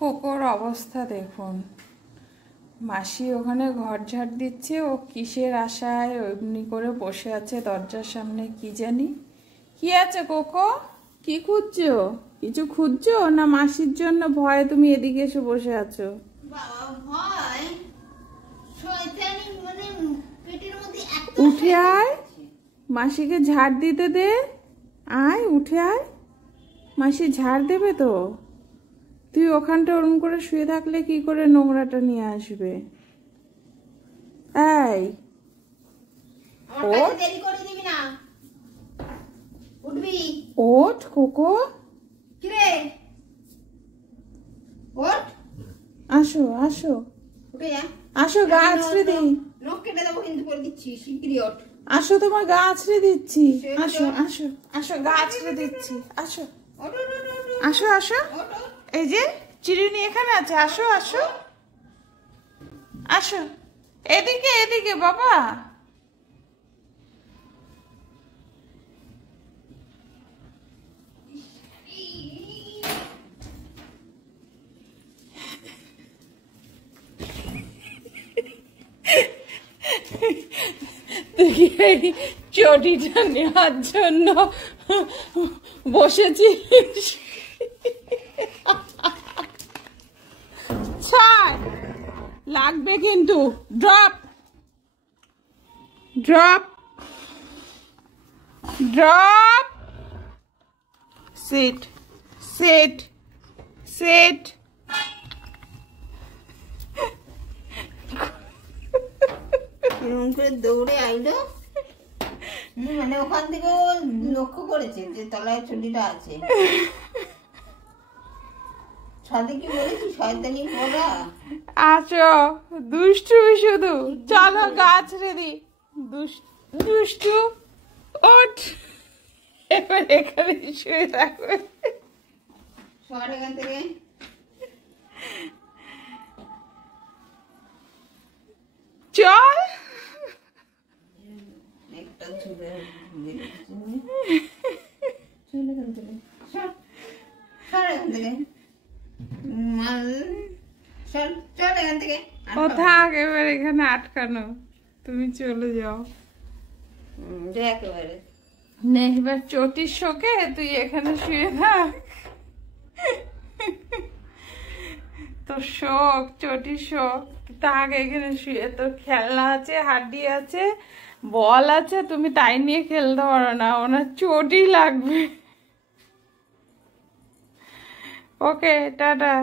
কোকোর অবস্থা দেখুন, মাসি ওখানে ঘর ঝাড় দিচ্ছে, ও কিসের আশায় এমনি করে বসে আছে দরজার সামনে, কি জানি কি আছে। কোকো, কি খুঁজছো? কিছু খুঁজছো না মাসির জন্য ভয়ে তুমি এদিকে এসে বসে আছো? উঠে আয়, মাসিকে ঝাড় দিতে দে। আয়, উঠে আয়, মাসি ঝাড় দেবে তো। তুই ওখানটা ওরম করে শুয়ে থাকলে কি করে নোংরাটা নিয়ে আসবে? এই ওঠ কোকো, আসো আসো আসো, গা আছড়ে দিই। আসো, তোমার গা আছড়ে দিচ্ছি। আসো আসো আসো, গা আছড়ে দিচ্ছি। আসো আসো আসো, এই যে চিরুনি এখানে আছে। আসো আসো আসো, এদিকে এদিকে বাবা। তুই এই চটিটা নেওয়ার জন্য বসেছিস? ছাড়, লাগবে কিন্তু। Drop drop drop, seat seat seat. দৌড়ে আইলো, মানে ওখান থেকে লক্ষ্য করেছে যে তলায় ছুটিটা আছে। সাথে কি বলেছি, শয়তানি পড়া। আসো, দুষ্টু শুধু। চলো গাছ রেডি, দুষ্টু। ওঠ, এবার এখানে শুয়ে থাকবে। সর এখান থেকে। চল। একটা চলে চল এখান থেকে, সর এখান থেকে, চল এখান থেকে। ও থাক, এবার এখানে আটকানো, তুমি চলে যাও। একেবারে নে, এবার চটির শোকে তুই এখানে শুয়ে থাক। তোর শোক, চটির শোক, থাক এখানে শুয়ে। তোর খেলনা আছে, হাড্ডি আছে, বল আছে, তুমি তাই নিয়ে খেলতে পারো না, ওনার চটি লাগবে। ওকে, টাটা।